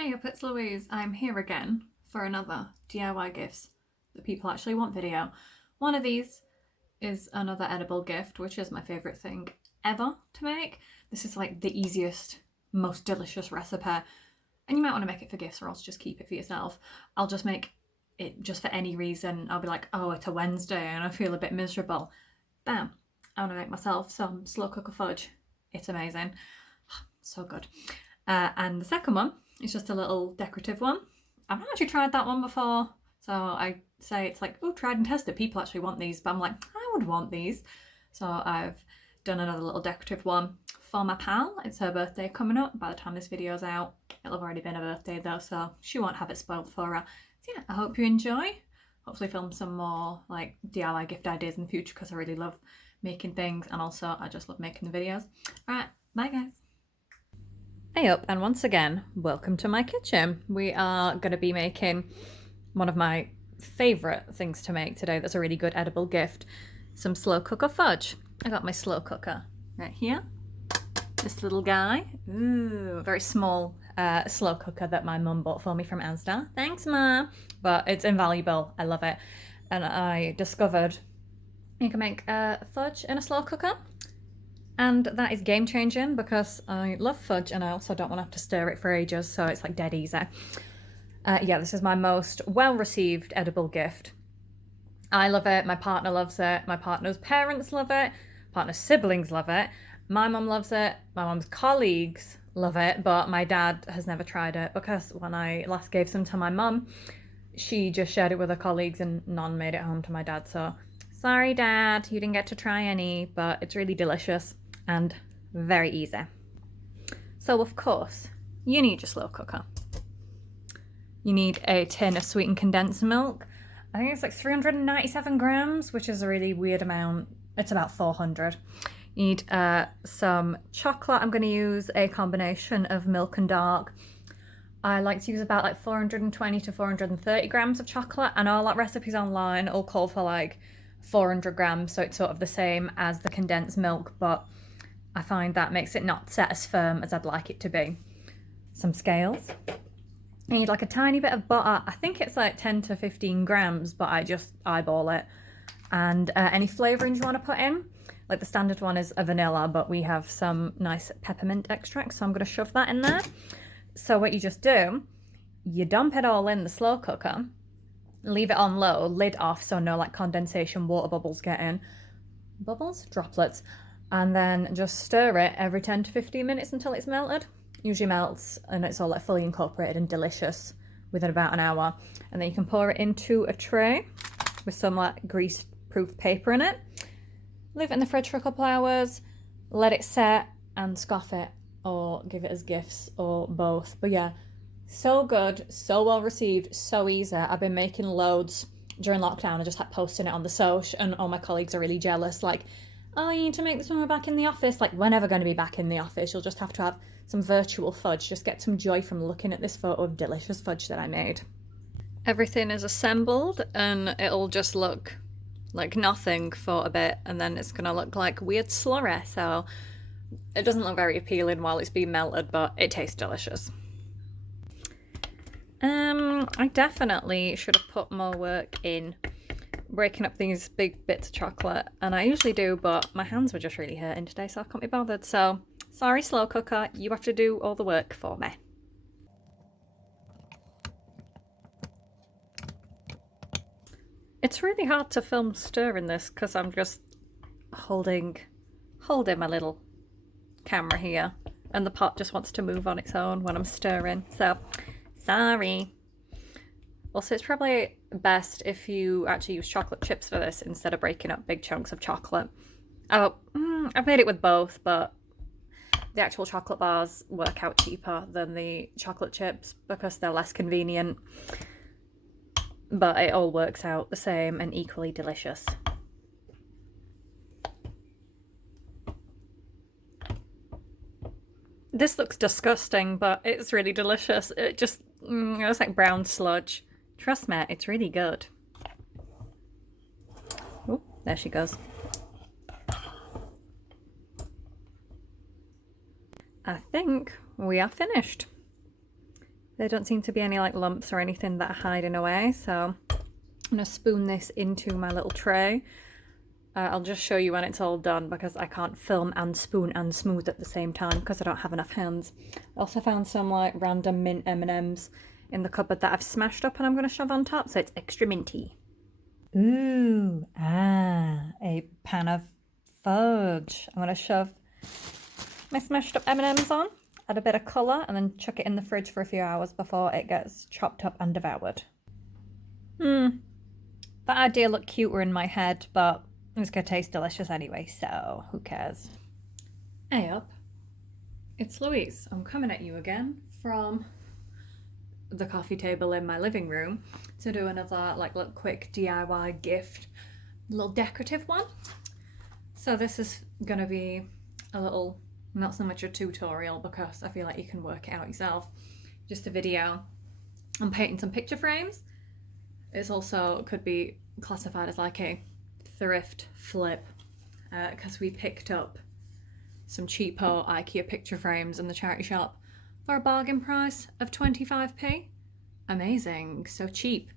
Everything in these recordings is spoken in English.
Hey up, it's Louise. I'm here again for another DIY gifts that people actually want video. One of these is another edible gift, which is my favourite thing ever to make. This is like the easiest, most delicious recipe. And you might want to make it for gifts or else just keep it for yourself. I'll just make it just for any reason. I'll be like, oh, it's a Wednesday and I feel a bit miserable. Bam, I want to make myself some slow cooker fudge. It's amazing. So good. And the second one is just a little decorative one. I've not actually tried that one before, so I say it's like, oh, tried and tested. People actually want these, but I'm like, I would want these. So I've done another little decorative one for my pal. It's her birthday coming up. By the time this video's out, it'll have already been her birthday though, so she won't have it spoiled for her. So yeah, I hope you enjoy. Hopefully film some more like DIY gift ideas in the future because I really love making things, and also I just love making the videos. Alright, bye guys. Hey up, and once again, welcome to my kitchen. We are going to be making one of my favourite things to make today that's a really good edible gift, some slow cooker fudge. I got my slow cooker right here, this little guy. Ooh, very small slow cooker that my mum bought for me from Asda. Thanks, Ma. But it's invaluable. I love it. And I discovered you can make fudge in a slow cooker. And that is game changing because I love fudge and I also don't want to have to stir it for ages, so it's like dead easy. Yeah, this is my most well-received edible gift. I love it, my partner loves it, my partner's parents love it, partner's siblings love it, my mum loves it, my mum's colleagues love it, but my dad has never tried it because when I last gave some to my mum, she just shared it with her colleagues and none made it home to my dad, so sorry Dad, you didn't get to try any, but it's really delicious and very easy. So of course, you need your slow cooker. You need a tin of sweetened condensed milk. I think it's like 397 grams, which is a really weird amount. It's about 400. You need some chocolate. I'm going to use a combination of milk and dark. I like to use about like 420 to 430 grams of chocolate, and all that recipes online all call for like 400 grams, so it's sort of the same as the condensed milk, but I find that makes it not set as firm as I'd like it to be. Some scales. I need like a tiny bit of butter. I think it's like 10 to 15 grams, but I just eyeball it. And any flavorings you want to put in. Like the standard one is a vanilla, but we have some nice peppermint extract, so I'm going to shove that in there. So what you just do, you dump it all in the slow cooker, leave it on low, lid off so no like condensation water bubbles get in. Bubbles? Droplets. And then just stir it every 10 to 15 minutes until it's melted. Usually melts and it's all like fully incorporated and delicious within about an hour. And then you can pour it into a tray with some like grease-proof paper in it. Leave it in the fridge for a couple hours, let it set and scoff it or give it as gifts or both. But yeah, so good, so well received, so easy. I've been making loads during lockdown. I just like posting it on the social and all my colleagues are really jealous. Like, oh, you need to make this when we're back in the office. Like, we're never going to be back in the office. You'll just have to have some virtual fudge. Just get some joy from looking at this photo of delicious fudge that I made. Everything is assembled and it'll just look like nothing for a bit. And then it's going to look like weird slurry. So it doesn't look very appealing while it's being melted, but it tastes delicious. I definitely should have put more work in breaking up these big bits of chocolate, and I usually do, but my hands were just really hurting today, so I can't be bothered. So sorry, slow cooker, you have to do all the work for me. It's really hard to film stirring this because I'm just holding my little camera here, and the pot just wants to move on its own when I'm stirring, so sorry. Also, it's probably best if you actually use chocolate chips for this instead of breaking up big chunks of chocolate. Oh, I've made it with both, but the actual chocolate bars work out cheaper than the chocolate chips because they're less convenient. But it all works out the same and equally delicious. This looks disgusting, but it's really delicious. It's like brown sludge. Trust me, it's really good. Oh, there she goes. I think we are finished. There don't seem to be any like lumps or anything that are hiding away, so I'm gonna spoon this into my little tray. I'll just show you when it's all done because I can't film and spoon and smooth at the same time because I don't have enough hands. I also found some like random mint M&Ms in the cupboard that I've smashed up and I'm going to shove on top, so it's extra minty. Ooh, a pan of fudge. I'm going to shove my smashed up M&Ms on, add a bit of colour and then chuck it in the fridge for a few hours before it gets chopped up and devoured. That idea looked cuter in my head, but it's going to taste delicious anyway, so who cares? Eyup, it's Louise. I'm coming at you again from the coffee table in my living room to do another like little quick DIY gift, little decorative one. So this is going to be a little, not so much a tutorial because I feel like you can work it out yourself, just a video. I'm painting some picture frames. It's also could be classified as like a thrift flip because we picked up some cheapo IKEA picture frames in the charity shop for a bargain price of 25p. Amazing, so cheap.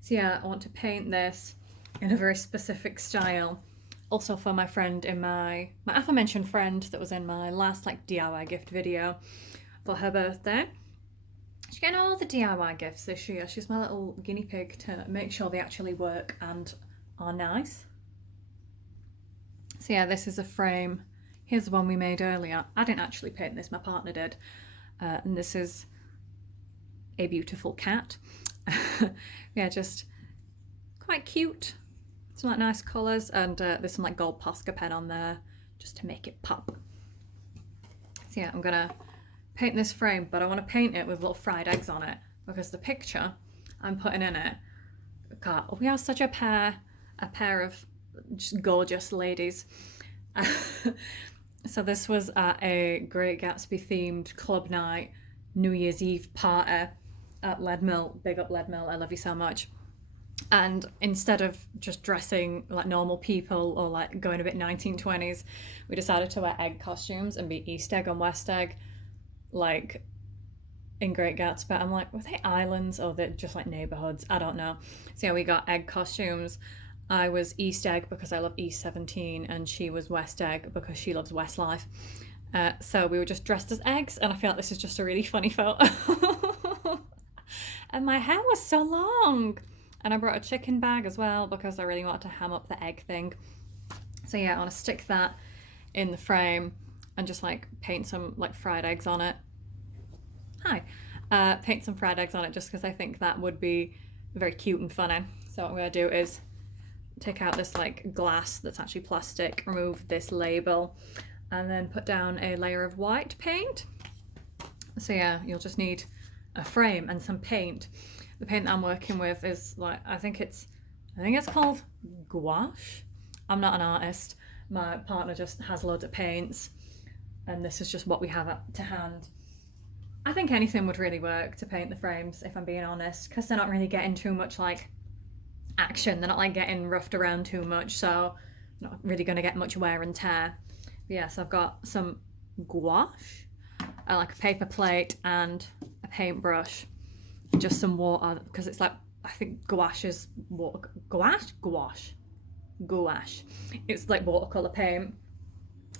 So yeah, I want to paint this in a very specific style. Also for my friend in my aforementioned friend that was in my last like DIY gift video for her birthday. She's getting all the DIY gifts this year. She's my little guinea pig to make sure they actually work and are nice. So yeah, this is a frame. Here's the one we made earlier. I didn't actually paint this, my partner did. And this is a beautiful cat. Yeah, just quite cute. Some like nice colours, and there's some like gold Posca pen on there just to make it pop. So yeah, I'm gonna paint this frame, but I want to paint it with little fried eggs on it because the picture I'm putting in it, God, we are such a pair of just gorgeous ladies. So this was at a Great Gatsby themed club night New Year's Eve party at Lead Mill. Big up Lead Mill, I love you so much. And instead of just dressing like normal people or like going a bit 1920s, we decided to wear egg costumes and be East Egg and West Egg, like in Great Gatsby. I'm like, were they islands or they're just like neighborhoods? I don't know. So yeah, we got egg costumes. I was East Egg because I love East 17 and she was West Egg because she loves Westlife. So we were just dressed as eggs, and I feel like this is just a really funny photo. And my hair was so long. And I brought a chicken bag as well because I really wanted to ham up the egg thing. So yeah, I want to stick that in the frame and just like paint some like fried eggs on it. Hi. Paint some fried eggs on it just because I think that would be very cute and funny. So what I'm going to do is take out this like glass that's actually plastic, remove this label, and then put down a layer of white paint. So yeah, you'll just need a frame and some paint. The paint that I'm working with is like, I think it's called gouache. I'm not an artist. My partner just has loads of paints and this is just what we have to hand. I think anything would really work to paint the frames, if I'm being honest, because they're not really getting too much like action. They're not like getting roughed around too much, so not really going to get much wear and tear. But yeah, so I've got some gouache, like a paper plate and a paintbrush, just some water, because it's like, I think gouache is water, gouache. It's like watercolour paint.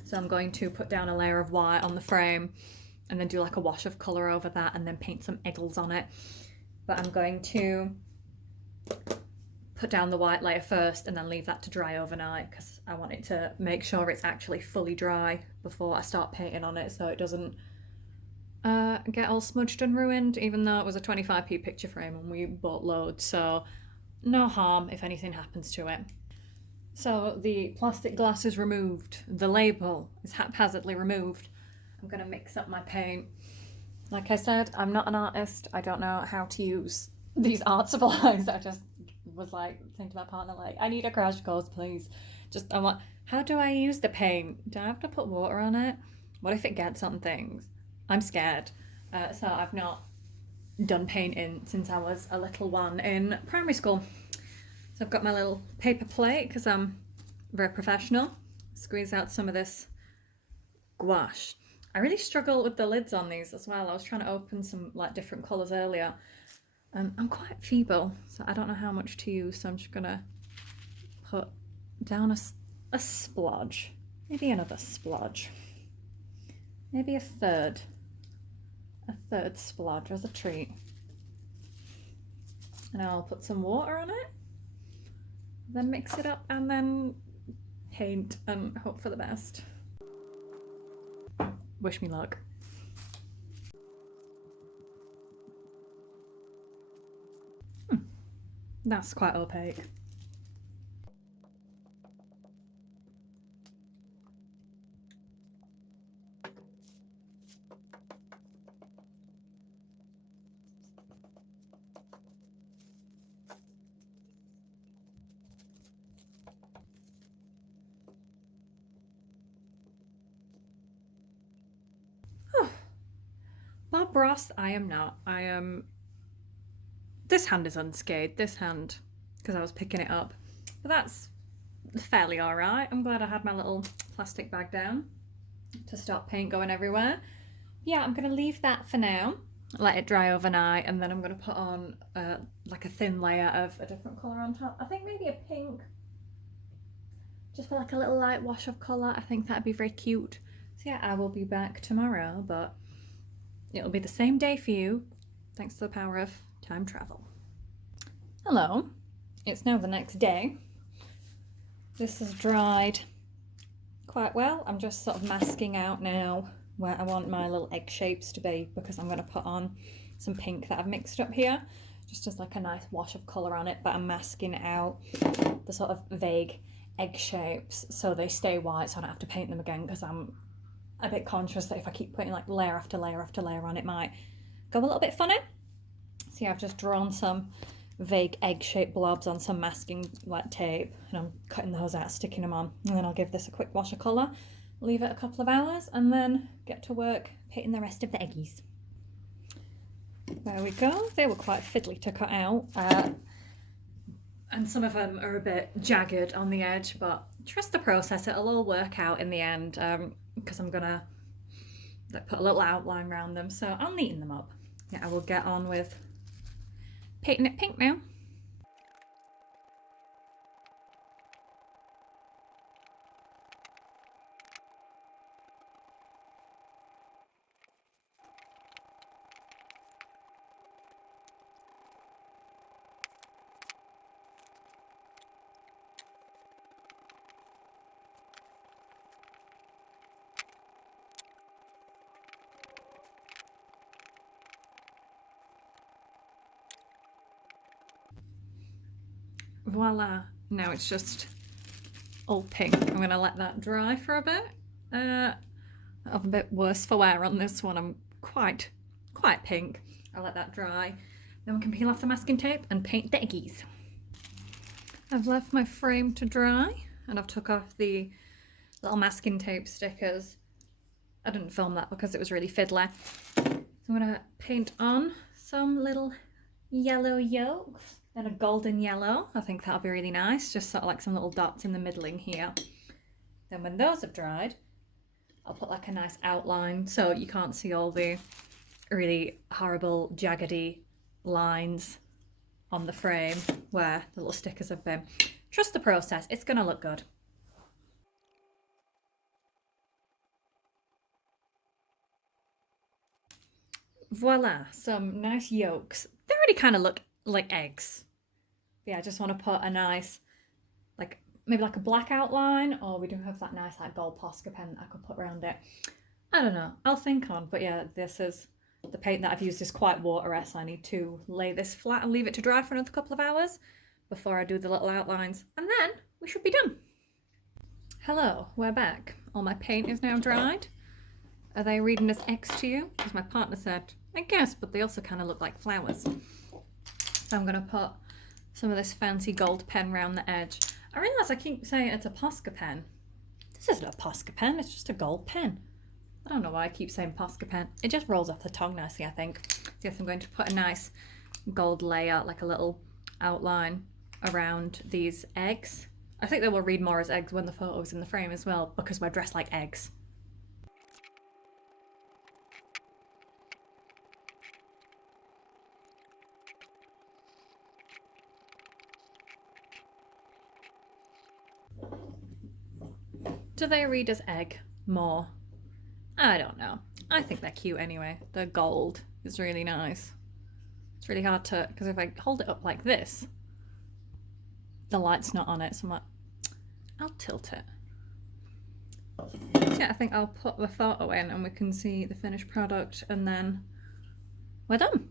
So I'm going to put down a layer of white on the frame and then do like a wash of colour over that and then paint some eggles on it. But I'm going to put down the white layer first and then leave that to dry overnight because I want it to make sure it's actually fully dry before I start painting on it so it doesn't get all smudged and ruined, even though it was a 25p picture frame and we bought loads, so no harm if anything happens to it. So the plastic glass is removed, the label is haphazardly removed. I'm going to mix up my paint. Like I said, I'm not an artist. I don't know how to use these art supplies. I just was like saying to my partner, like, I need a crash course, please. I want, how do I use the paint? Do I have to put water on it? What if it gets on things? I'm scared. So I've not done painting since I was a little one in primary school. So I've got my little paper plate because I'm very professional. Squeeze out some of this gouache. I really struggle with the lids on these as well. I was trying to open some like different colours earlier. I'm quite feeble, so I don't know how much to use, so I'm just gonna put down a splodge. Maybe another splodge. Maybe a third splodge as a treat. And I'll put some water on it, then mix it up, and then paint and hope for the best. Wish me luck. That's quite opaque. Bob Ross, I am not. I am... This hand is unscathed, this hand, because I was picking it up. But that's fairly alright. I'm glad I had my little plastic bag down to stop paint going everywhere. Yeah, I'm going to leave that for now. Let it dry overnight, and then I'm going to put on like a thin layer of a different colour on top. I think maybe a pink. Just for like a little light wash of colour. I think that'd be very cute. So yeah, I will be back tomorrow, but it'll be the same day for you, thanks to the power of time travel. Hello, it's now the next day. This has dried quite well. I'm just sort of masking out now where I want my little egg shapes to be, because I'm going to put on some pink that I've mixed up here, just as like a nice wash of colour on it, but I'm masking out the sort of vague egg shapes so they stay white, so I don't have to paint them again, because I'm a bit conscious that if I keep putting like layer after layer after layer on, it might go a little bit funny. So yeah, I've just drawn some vague egg-shaped blobs on some masking like tape, and I'm cutting those out, sticking them on, and then I'll give this a quick wash of colour, leave it a couple of hours, and then get to work painting the rest of the eggies. There we go. They were quite fiddly to cut out, and some of them are a bit jagged on the edge, but trust the process, it'll all work out in the end, because I'm gonna put a little outline around them, so I'll neaten them up. Yeah, I will get on with painting it pink now. Voila, now it's just all pink. I'm going to let that dry for a bit. I'm a bit worse for wear on this one. I'm quite pink. I'll let that dry. Then we can peel off the masking tape and paint the eggies. I've left my frame to dry, and I've took off the little masking tape stickers. I didn't film that because it was really fiddly. So I'm going to paint on some little yellow yolks. Then a golden yellow. I think that'll be really nice, just sort of like some little dots in the middling here. Then when those have dried, I'll put like a nice outline so you can't see all the really horrible jaggedy lines on the frame where the little stickers have been. Trust the process, it's gonna look good. Voila, some nice yolks. They already kind of look like eggs. Yeah, I just want to put a nice, like maybe like a black outline, or we do have that nice like gold Posca pen that I could put around it. I don't know, I'll think on, but yeah, this is the paint that I've used is quite watery, so I need to lay this flat and leave it to dry for another couple of hours before I do the little outlines, and then we should be done. Hello, we're back. All my paint is now dried. Are they reading as eggs to you? Because my partner said, I guess, but they also kind of look like flowers. So I'm going to put some of this fancy gold pen around the edge. I realise I keep saying it's a Posca pen. This isn't a Posca pen, it's just a gold pen. I don't know why I keep saying Posca pen. It just rolls off the tongue nicely, I think. Yes, I'm going to put a nice gold layer, like a little outline around these eggs. I think they will read more as eggs when the photo's in the frame as well, because we're dressed like eggs. Do they read as egg more? I don't know. I think they're cute anyway. The gold is really nice. It's really hard to, because if I hold it up like this, the light's not on it, so I'm like, I'll tilt it. So yeah, I think I'll put the photo in and we can see the finished product and then we're done.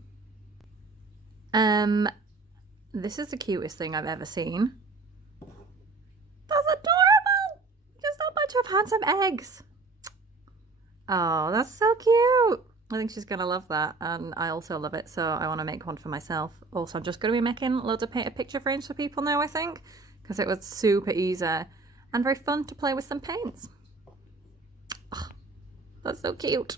This is the cutest thing I've ever seen. That's adorable! Just a bunch of handsome eggs. Oh, that's so cute. I think she's gonna love that, and I also love it, so I want to make one for myself. Also, I'm just gonna be making loads of painted picture frames for people now, I think, because it was super easy and very fun to play with some paints. Oh, that's so cute.